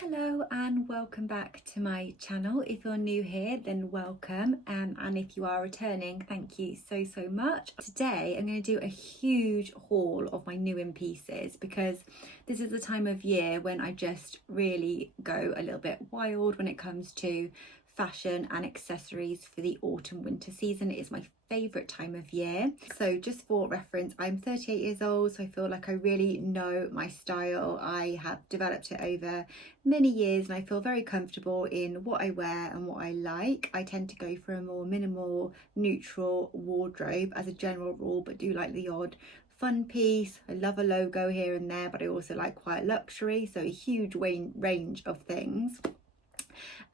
Hello and welcome back to my channel. If you're new here, then welcome, and if you are returning, thank you so much. Today I'm going to do a huge haul of my new in pieces because this is the time of year when I just really go a little bit wild when it comes to fashion and accessories for the autumn winter season. It is my favourite time of year. So just for reference, I'm 38 years old, so I feel like I really know my style. I have developed it over many years and I feel very comfortable in what I wear and what I like. I tend to go for a more minimal, neutral wardrobe as a general rule, but do like the odd fun piece. I love a logo here and there, but I also like quite luxury, so a huge range of things.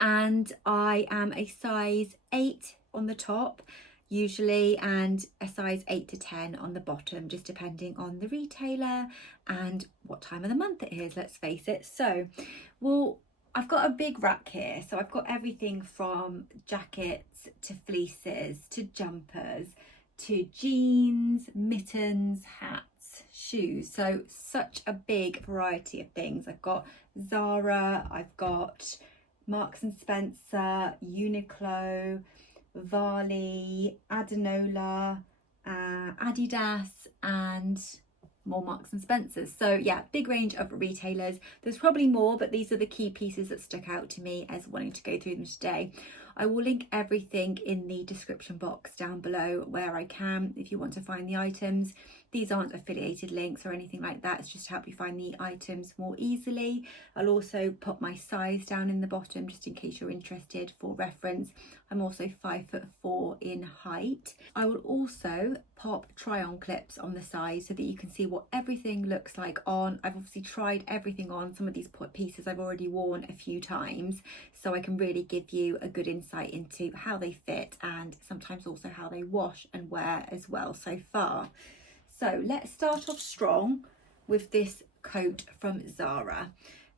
And I am a size 8 on the top usually, and a size 8 to 10 on the bottom, just depending on the retailer and what time of the month it is, let's face it. So I've got a big rack here, so I've got everything from jackets to fleeces to jumpers to jeans, mittens, hats, shoes. So such a big variety of things. I've got Zara, I've got Marks and Spencer, Uniqlo, Varley, Adanola, Adidas, and more Marks and Spencers. So yeah, big range of retailers. There's probably more, but these are the key pieces that stuck out to me as wanting to go through them today. I will link everything in the description box down below where I can if you want to find the items. These aren't affiliated links or anything like that, it's just to help you find the items more easily. I'll also put my size down in the bottom just in case you're interested for reference. I'm also 5'4" in height. I will also pop try on clips on the side so that you can see what everything looks like on. I've obviously tried everything on. Some of these pieces I've already worn a few times, so I can really give you a good insight into how they fit and sometimes also how they wash and wear as well so far. So let's start off strong with this coat from Zara.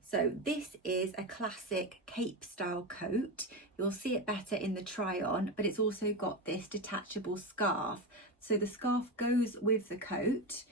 So this is a classic cape style coat. You'll see it better in the try on, but it's also got this detachable scarf. So the scarf goes with the coat,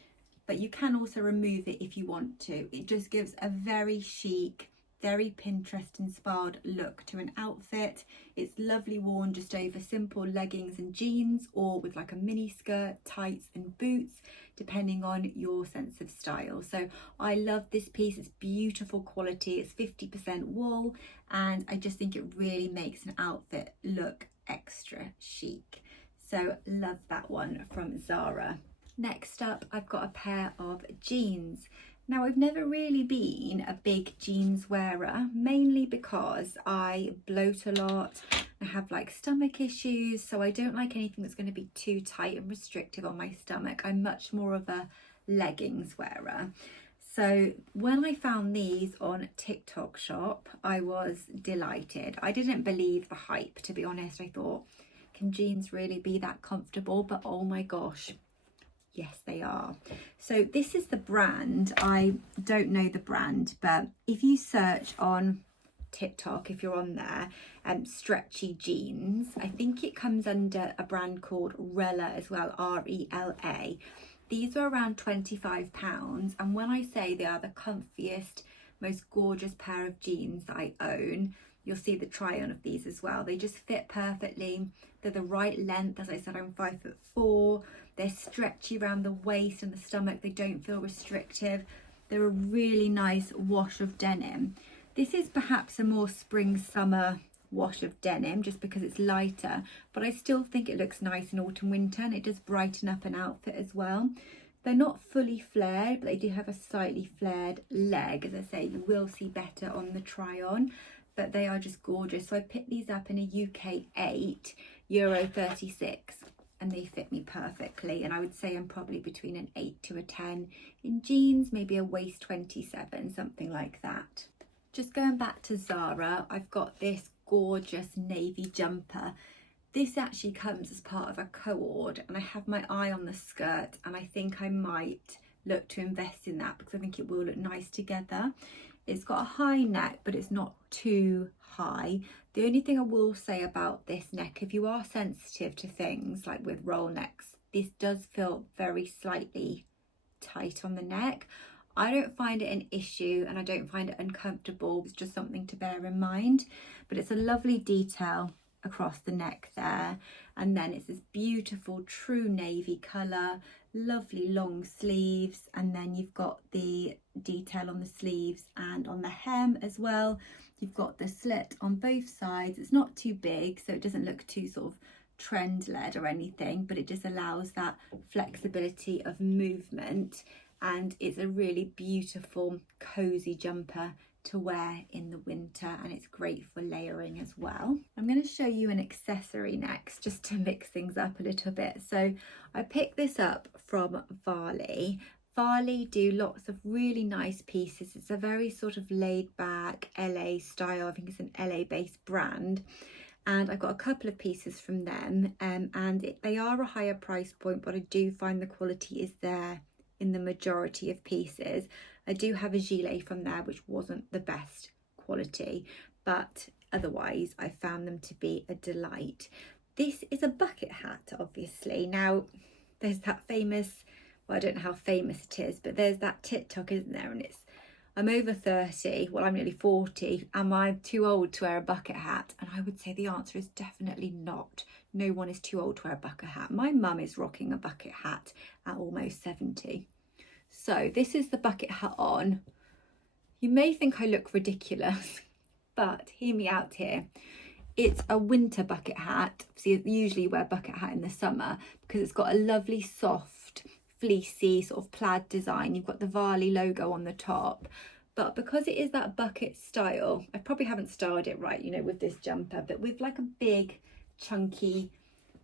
but you can also remove it if you want to. It just gives a very chic, very Pinterest inspired look to an outfit. It's lovely worn just over simple leggings and jeans, or with like a mini skirt, tights and boots, depending on your sense of style. So I love this piece. It's beautiful quality. It's 50% wool, and I just think it really makes an outfit look extra chic. So love that one from Zara. Next up, I've got a pair of jeans. Now, I've never really been a big jeans wearer, mainly because I bloat a lot. I have like stomach issues, so I don't like anything that's going to be too tight and restrictive on my stomach. I'm much more of a leggings wearer. So when I found these on TikTok Shop, I was delighted. I didn't believe the hype, to be honest. I thought, can jeans really be that comfortable? But oh my gosh, yes, they are. So this is the brand. I don't know the brand, but if you search on TikTok, if you're on there, stretchy jeans, I think it comes under a brand called Rela as well, R-E-L-A. These are around £25, and when I say they are the comfiest, most gorgeous pair of jeans that I own, you'll see the try on of these as well. They just fit perfectly. They're the right length. As I said, I'm 5'4". They're stretchy around the waist and the stomach. They don't feel restrictive. They're a really nice wash of denim. This is perhaps a more spring summer wash of denim just because it's lighter, but I still think it looks nice in autumn winter, and it does brighten up an outfit as well. They're not fully flared, but they do have a slightly flared leg. As I say, you will see better on the try on, but they are just gorgeous. So I picked these up in a UK 8, Euro 36, and they fit me perfectly. And I would say I'm probably between an 8 to a 10 in jeans, maybe a waist 27, something like that. Just going back to Zara, I've got this gorgeous navy jumper. This actually comes as part of a co-ord, and I have my eye on the skirt, and I think I might look to invest in that because I think it will look nice together. It's got a high neck, but it's not too high. The only thing I will say about this neck, if you are sensitive to things like with roll necks, this does feel very slightly tight on the neck. I don't find it an issue and I don't find it uncomfortable. It's just something to bear in mind. But it's a lovely detail across the neck there. And then it's this beautiful true navy colour, lovely long sleeves. And then you've got the detail on the sleeves and on the hem as well. You've got the slit on both sides. It's not too big, so it doesn't look too sort of trend led or anything, but it just allows that flexibility of movement. And it's a really beautiful cozy jumper to wear in the winter, and it's great for layering as well. I'm going to show you an accessory next, just to mix things up a little bit. So I picked this up from Varley. Varley do lots of really nice pieces. It's a very sort of laid back LA style. I think it's an LA based brand, and I've got a couple of pieces from them, they are a higher price point, but I do find the quality is there in the majority of pieces. I do have a gilet from there which wasn't the best quality, but otherwise I found them to be a delight. This is a bucket hat, obviously. Now there's that famous, well, I don't know how famous it is, but there's that TikTok, isn't there? And it's, I'm over 30, well, I'm nearly 40. Am I too old to wear a bucket hat? And I would say the answer is definitely not. No one is too old to wear a bucket hat. My mum is rocking a bucket hat at almost 70. So this is the bucket hat on. You may think I look ridiculous, but hear me out here. It's a winter bucket hat. See, usually you wear a bucket hat in the summer because it's got a lovely soft fleecy sort of plaid design. You've got the Varley logo on the top, but because it is that bucket style, I probably haven't styled it right, you know, with this jumper, but with like a big chunky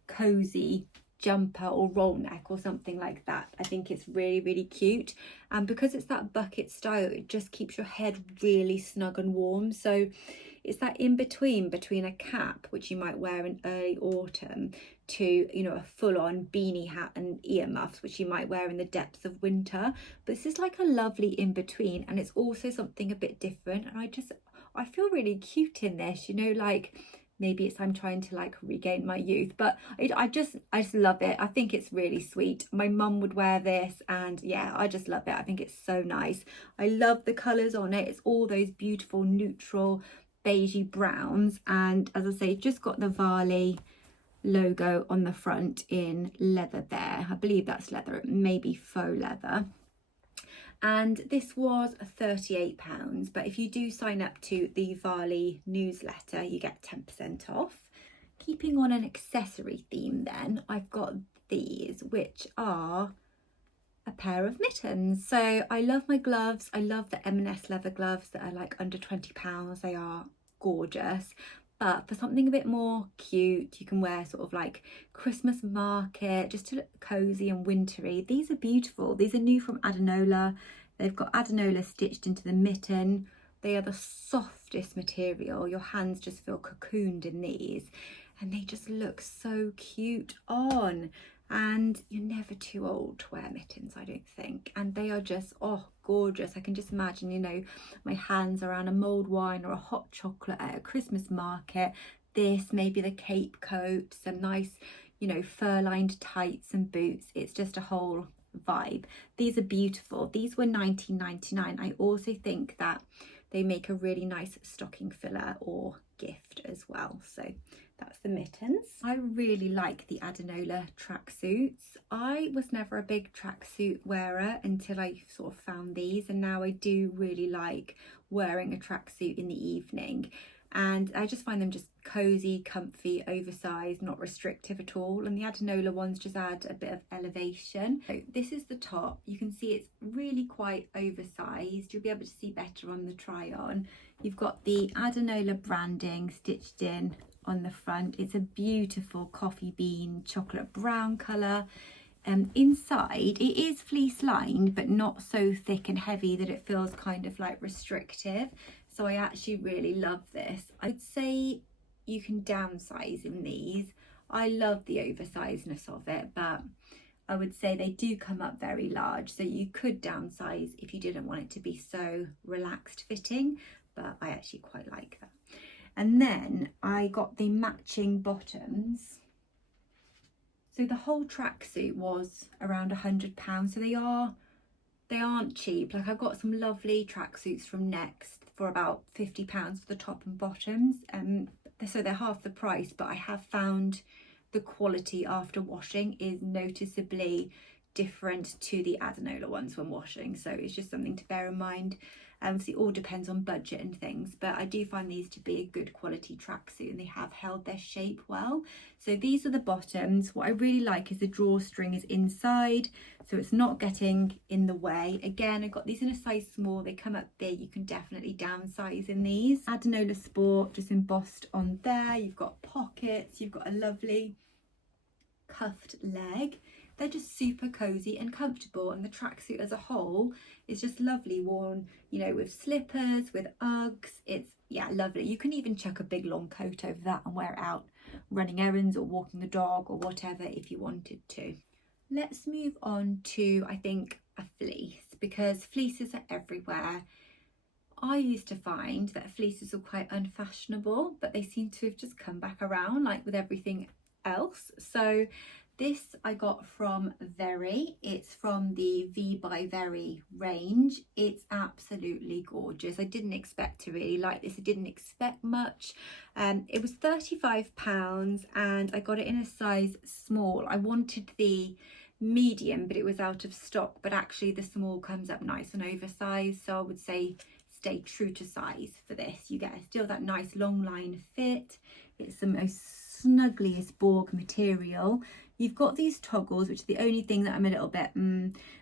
cozy jumper or roll neck or something like that, I think it's really, really cute. And because it's that bucket style, it just keeps your head really snug and warm. So it's that in between a cap, which you might wear in early autumn, to, you know, a full-on beanie hat and earmuffs, which you might wear in the depths of winter. But this is like a lovely in between, and it's also something a bit different. And I feel really cute in this, you know, like maybe it's I'm trying to like regain my youth, but I just love it. I think it's really sweet. My mum would wear this, and yeah, I just love it. I think it's so nice. I love the colours on it. It's all those beautiful neutral beigey browns, and as I say, just got the Varley logo on the front in leather there. I believe that's leather, maybe faux leather. And this was £38, but if you do sign up to the Varley newsletter, you get 10% off. Keeping on an accessory theme then, I've got these, which are a pair of mittens. So I love my gloves. I love the M&S leather gloves that are like under £20. They are gorgeous. But for something a bit more cute, you can wear sort of like Christmas market, just to look cozy and wintry. These are beautiful. These are new from Adanola. They've got Adanola stitched into the mitten. They are the softest material. Your hands just feel cocooned in these, and they just look so cute on. And you're never too old to wear mittens, I don't think. And they are just, oh, gorgeous. I can just imagine, you know, my hands around a mulled wine or a hot chocolate at a Christmas market. This, maybe the cape coat, some nice, you know, fur-lined tights and boots. It's just a whole vibe. These are beautiful. These were £19.99. I also think that they make a really nice stocking filler or gift as well. So that's the mittens. I really like the Adanola tracksuits. I was never a big tracksuit wearer until I sort of found these, and now I do really like wearing a tracksuit in the evening. And I just find them just cozy, comfy, oversized, not restrictive at all. And the Adanola ones just add a bit of elevation. So this is the top. You can see it's really quite oversized. You'll be able to see better on the try on. You've got the Adanola branding stitched in on the front. It's a beautiful coffee bean chocolate brown colour. Inside it is fleece lined, but not so thick and heavy that it feels kind of like restrictive. So I actually really love this. I'd say you can downsize in these. I love the oversizedness of it, but I would say they do come up very large. So you could downsize if you didn't want it to be so relaxed fitting, but I actually quite like that. And then I got the matching bottoms. So the whole tracksuit was around £100. So they aren't cheap. Like I've got some lovely tracksuits from Next for about £50 for the top and bottoms, so they're half the price, but I have found the quality after washing is noticeably different to the Adanola ones when washing, so it's just something to bear in mind. Obviously, it all depends on budget and things, but I do find these to be a good quality tracksuit, and they have held their shape well. So these are the bottoms. What I really like is the drawstring is inside, so it's not getting in the way. Again, I got these in a size small. They come up big. You can definitely downsize in these. Adanola Sport just embossed on there. You've got pockets. You've got a lovely cuffed leg. They're just super cozy and comfortable, and the tracksuit as a whole is just lovely worn, you know, with slippers, with Uggs. It's, yeah, lovely. You can even chuck a big long coat over that and wear it out running errands or walking the dog or whatever if you wanted to. Let's move on to, I think, a fleece, because fleeces are everywhere. I used to find that fleeces were quite unfashionable, but they seem to have just come back around, like with everything else. So this I got from Very. It's from the V by Very range. It's absolutely gorgeous. I didn't expect to really like this. I didn't expect much. It was £35 and I got it in a size small. I wanted the medium, but it was out of stock, but actually the small comes up nice and oversized, so I would say stay true to size for this. You get still that nice long line fit. It's the most snuggliest Borg material. You've got these toggles, which are the only thing that I'm a little bit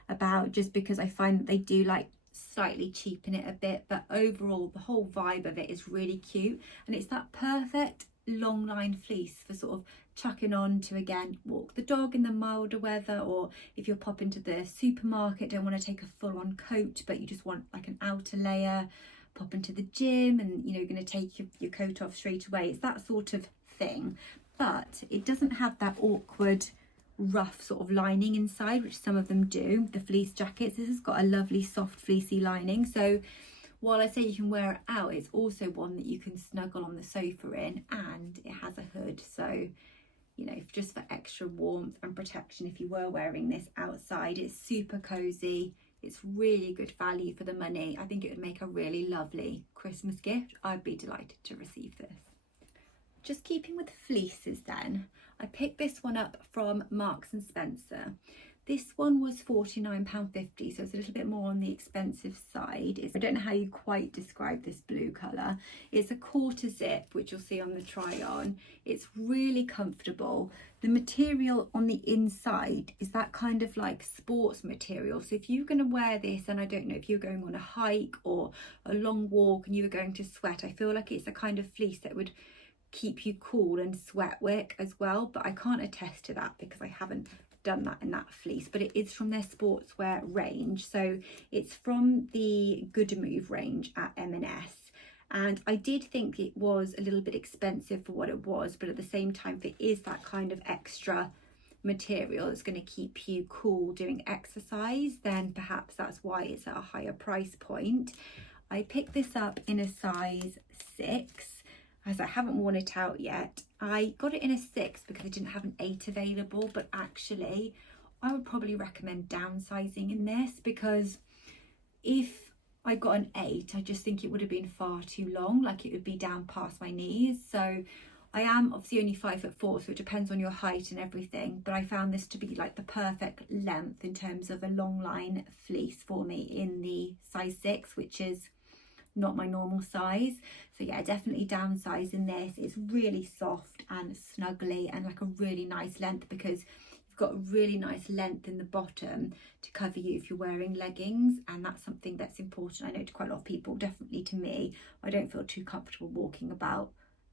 about, just because I find that they do like slightly cheapen it a bit, but overall the whole vibe of it is really cute, and it's that perfect long line fleece for sort of chucking on to, again, walk the dog in the milder weather, or if you're popping to the supermarket, don't want to take a full-on coat but you just want like an outer layer, pop into the gym and you know, you're going to take your coat off straight away. It's that sort of thing, but it doesn't have that awkward rough sort of lining inside, which some of them do, the fleece jackets. This has got a lovely soft fleecy lining, so while I say you can wear it out, it's also one that you can snuggle on the sofa in, and it has a hood, so you know, just for extra warmth and protection if you were wearing this outside. It's super cozy. It's really good value for the money. I think it would make a really lovely Christmas gift. I'd be delighted to receive this. Just keeping with fleeces then, I picked this one up from Marks and Spencer. This one was £49.50, so it's a little bit more on the expensive side. I don't know how you quite describe this blue colour. It's a quarter zip, which you'll see on the try on. It's really comfortable. The material on the inside is that kind of like sports material. So if you're going to wear this, and I don't know if you're going on a hike or a long walk and you were going to sweat, I feel like it's a kind of fleece that would keep you cool and sweat wick as well, but I can't attest to that because I haven't done that in that fleece. But it is from their sportswear range, so it's from the Good Move range at M&S, and I did think it was a little bit expensive for what it was, but at the same time, if it is that kind of extra material that's going to keep you cool doing exercise, then perhaps that's why it's at a higher price point. I picked this up in a size 6 as I haven't worn it out yet. I got it in a 6 because I didn't have an 8 available, but actually I would probably recommend downsizing in this, because if I got an 8, I just think it would have been far too long, like it would be down past my knees. So I am obviously only 5'4", so it depends on your height and everything, but I found this to be like the perfect length in terms of a long line fleece for me in the size 6, which is not my normal size. So yeah, definitely downsize in this. It's really soft and snuggly and like a really nice length, because you've got a really nice length in the bottom to cover you if you're wearing leggings, and that's something that's important, I know, to quite a lot of people, definitely to me. I don't feel too comfortable walking about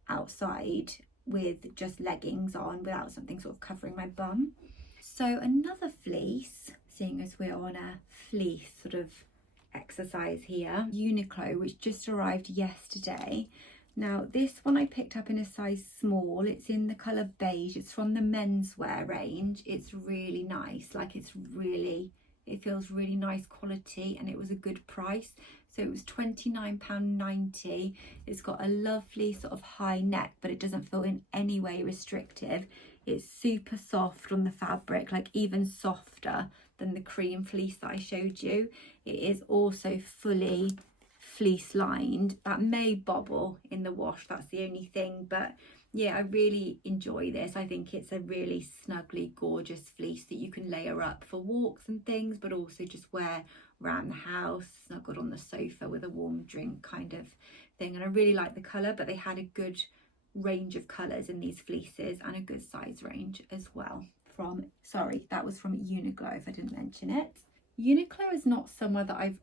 outside with just leggings on without something sort of covering my bum. So another fleece, seeing as we're on a fleece sort of exercise here, Uniqlo, which just arrived yesterday. Now this one I picked up in a size small. It's in the colour beige. It's from the menswear range. It's really nice, like it feels really nice quality, and it was a good price. So it was £29.90. It's got a lovely sort of high neck, but it doesn't feel in any way restrictive. It's super soft on the fabric, like even softer than the cream fleece that I showed you. It is also fully fleece lined. That may bobble in the wash, that's the only thing, but yeah, I really enjoy this. I think it's a really snuggly, gorgeous fleece that you can layer up for walks and things, but also just wear around the house, snuggled on the sofa with a warm drink kind of thing. And I really like the colour, but they had a good range of colours in these fleeces and a good size range as well. That was from Uniqlo, if I didn't mention it. Uniqlo is not somewhere that I've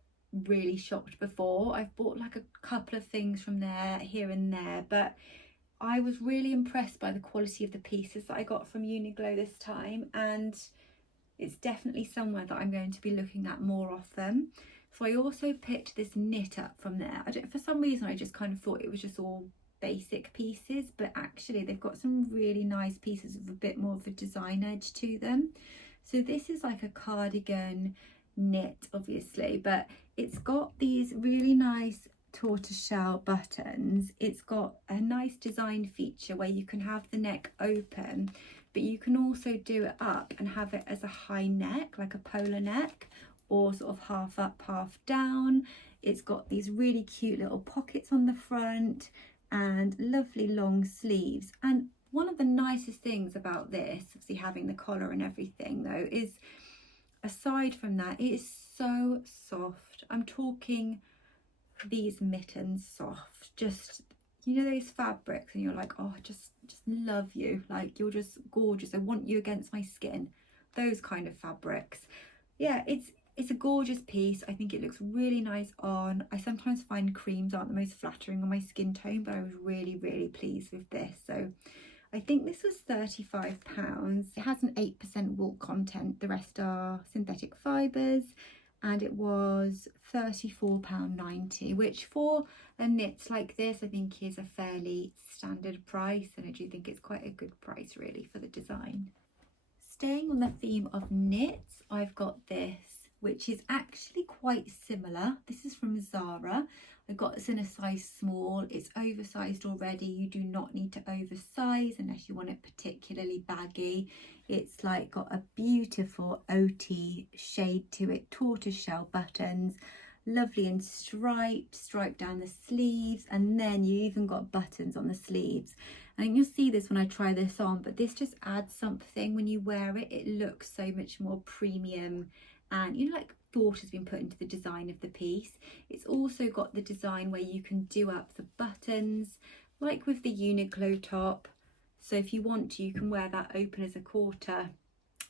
really shopped before. I've bought like a couple of things from there here and there, but I was really impressed by the quality of the pieces that I got from Uniqlo this time, and it's definitely somewhere that I'm going to be looking at more often. So I also picked this knit up from there. For some reason I just kind of thought it was just all basic pieces, but actually they've got some really nice pieces with a bit more of a design edge to them. So this is like a cardigan knit, obviously, but it's got these really nice tortoiseshell buttons. It's got a nice design feature where you can have the neck open, but you can also do it up and have it as a high neck, like a polar neck, or sort of half up, half down. It's got these really cute little pockets on the front and lovely long sleeves. And one of the nicest things about this, obviously having the collar and everything though, is aside from that, it is so soft. I'm talking these mittens soft, just, you know, those fabrics and you're like, oh, just love you, like you're just gorgeous, I want you against my skin, those kind of fabrics. Yeah, it's a gorgeous piece. I think it looks really nice on. I sometimes find creams aren't the most flattering on my skin tone, but I was really pleased with this. So I think this was £35. It has an 8% wool content, the rest are synthetic fibres, and it was £34.90, which for a knit like this I think is a fairly standard price, and I do think it's quite a good price really for the design. Staying on the theme of knits, I've got this, which is actually quite similar. This is from Zara. I got this in a size small. It's oversized already. You do not need to oversize unless you want it particularly baggy. It's like got a beautiful OT shade to it, tortoiseshell buttons, lovely and striped down the sleeves, and then you even got buttons on the sleeves. And you'll see this when I try this on, but this just adds something when you wear it. It looks so much more premium, and you know, like thought has been put into the design of the piece. It's also got the design where you can do up the buttons like with the Uniqlo top. So if you want to, you can wear that open as a quarter,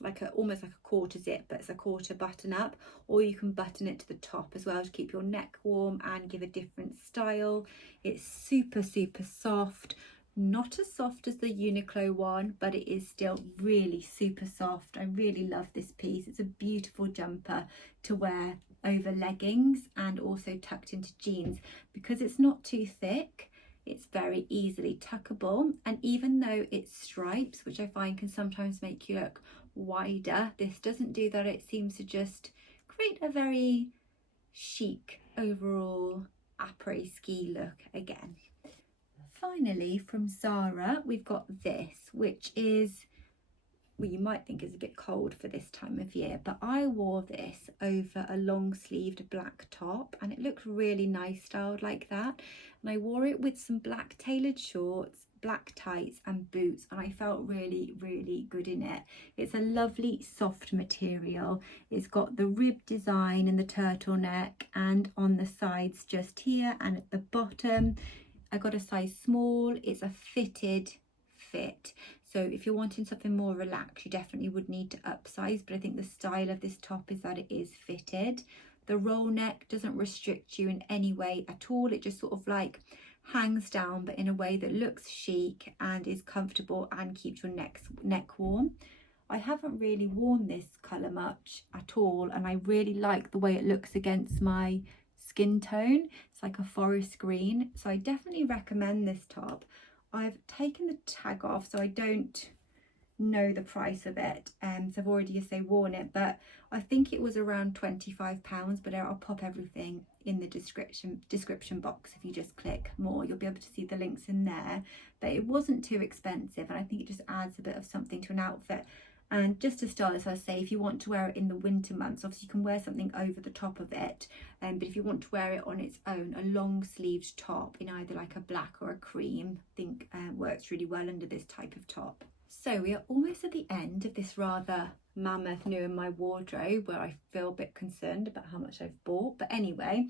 like almost like a quarter zip, but it's a quarter button up, or you can button it to the top as well to keep your neck warm and give a different style. It's super soft. Not as soft as the Uniqlo one, but it is still really super soft. I really love this piece. It's a beautiful jumper to wear over leggings and also tucked into jeans. Because it's not too thick, it's very easily tuckable, and even though it's stripes, which I find can sometimes make you look wider, this doesn't do that. It seems to just create a very chic overall après-ski look again. Finally, from Zara, we've got this, which is, well, you might think is a bit cold for this time of year, but I wore this over a long sleeved black top and it looked really nice styled like that. And I wore it with some black tailored shorts, black tights and boots, and I felt really good in it. It's a lovely soft material. It's got the rib design and the turtleneck, and on the sides just here and at the bottom I got a size small. It's a fitted fit, so if you're wanting something more relaxed you definitely would need to upsize, but I think the style of this top is that it is fitted. The roll neck doesn't restrict you in any way at all. It just sort of like hangs down, but in a way that looks chic and is comfortable and keeps your neck warm. I haven't really worn this colour much at all, and I really like the way it looks against my skin tone. It's like a forest green, so I definitely recommend this top. I've taken the tag off so I don't know the price of it, so I've already worn it, but I think it was around £25, but I'll pop everything in the description box. If you just click more you'll be able to see the links in there, but it wasn't too expensive and I think it just adds a bit of something to an outfit. And just to start, as I say, if you want to wear it in the winter months, obviously you can wear something over the top of it, but if you want to wear it on its own, a long sleeved top in either like a black or a cream, I think works really well under this type of top. So we are almost at the end of this rather mammoth new in my wardrobe, where I feel a bit concerned about how much I've bought, but anyway,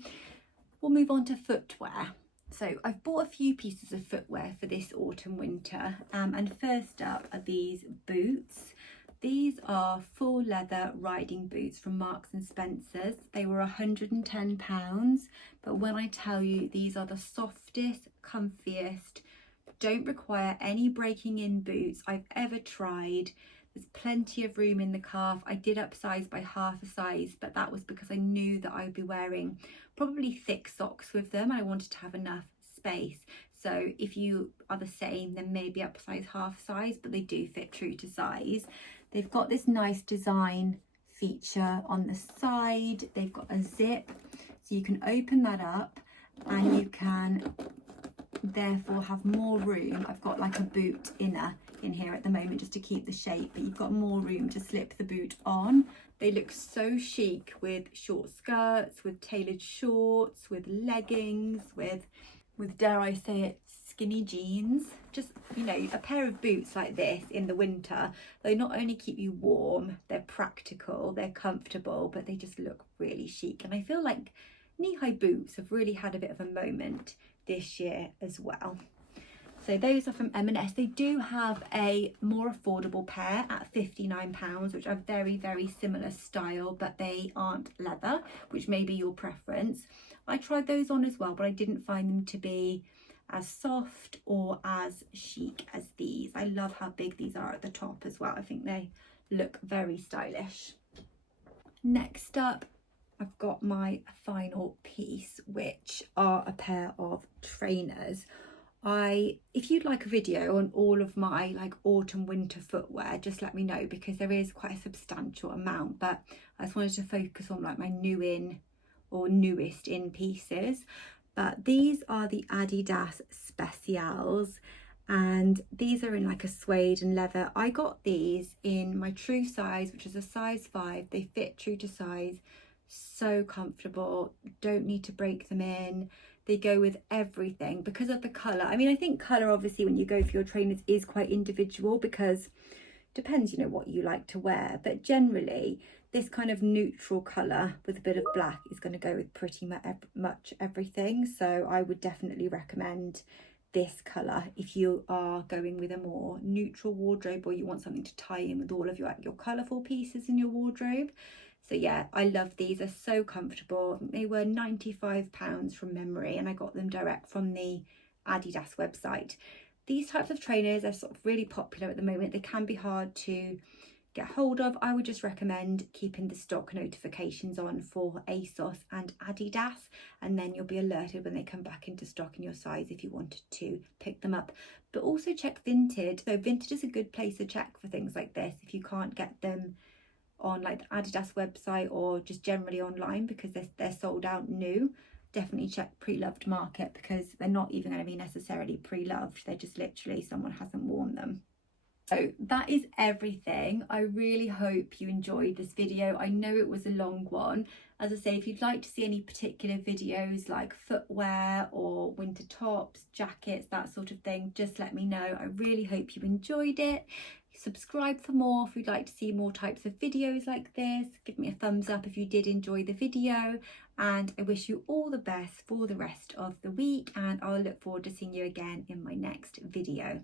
we'll move on to footwear. So I've bought a few pieces of footwear for this autumn winter, and first up are these boots. These are full leather riding boots from Marks and Spencer's. They were £110, but when I tell you, these are the softest, comfiest, don't require any breaking in boots I've ever tried. There's plenty of room in the calf. I did upsize by half a size, but that was because I knew that I would be wearing probably thick socks with them. I wanted to have enough space. So if you are the same, then maybe upsize half size, but they do fit true to size. They've got this nice design feature on the side. They've got a zip, so you can open that up and you can therefore have more room. I've got like a boot inner in here at the moment just to keep the shape, but you've got more room to slip the boot on. They look so chic with short skirts, with tailored shorts, with leggings, with dare I say it, skinny jeans. Just, you know, a pair of boots like this in the winter, they not only keep you warm, they're practical, they're comfortable, but they just look really chic. And I feel like knee-high boots have really had a bit of a moment this year as well. So those are from M&S. They do have a more affordable pair at £59, which are very, very similar style, but they aren't leather, which may be your preference. I tried those on as well, but I didn't find them to be as soft or as chic as these. I love how big these are at the top as well. I think they look very stylish. Next up, I've got my final piece, which are a pair of trainers. If you'd like a video on all of my like autumn winter footwear, just let me know, because there is quite a substantial amount, but I just wanted to focus on like my new in or newest in pieces. But these are the Adidas Specials, and these are in like a suede and leather. I got these in my true size, which is a size 5. They fit true to size, so comfortable, don't need to break them in. They go with everything because of the colour. I mean, I think colour obviously when you go for your trainers is quite individual, because depends, you know, what you like to wear, but generally this kind of neutral colour with a bit of black is going to go with pretty much everything. So I would definitely recommend this colour if you are going with a more neutral wardrobe, or you want something to tie in with all of your colourful pieces in your wardrobe. So yeah, I love these. They're so comfortable. They were £95 from memory, and I got them direct from the Adidas website. These types of trainers are sort of really popular at the moment. They can be hard to get hold of. I would just recommend keeping the stock notifications on for ASOS and Adidas, and then you'll be alerted when they come back into stock in your size if you wanted to pick them up. But also check Vinted. So Vinted is a good place to check for things like this if you can't get them on like the Adidas website or just generally online, because they're sold out new. Definitely check pre-loved market, because they're not even going to be necessarily pre-loved. They're just literally someone hasn't worn them. So that is everything. I really hope you enjoyed this video. I know it was a long one. As I say, if you'd like to see any particular videos like footwear or winter tops, jackets, that sort of thing, just let me know. I really hope you enjoyed it. Subscribe for more if you'd like to see more types of videos like this. Give me a thumbs up if you did enjoy the video, and I wish you all the best for the rest of the week, and I'll look forward to seeing you again in my next video.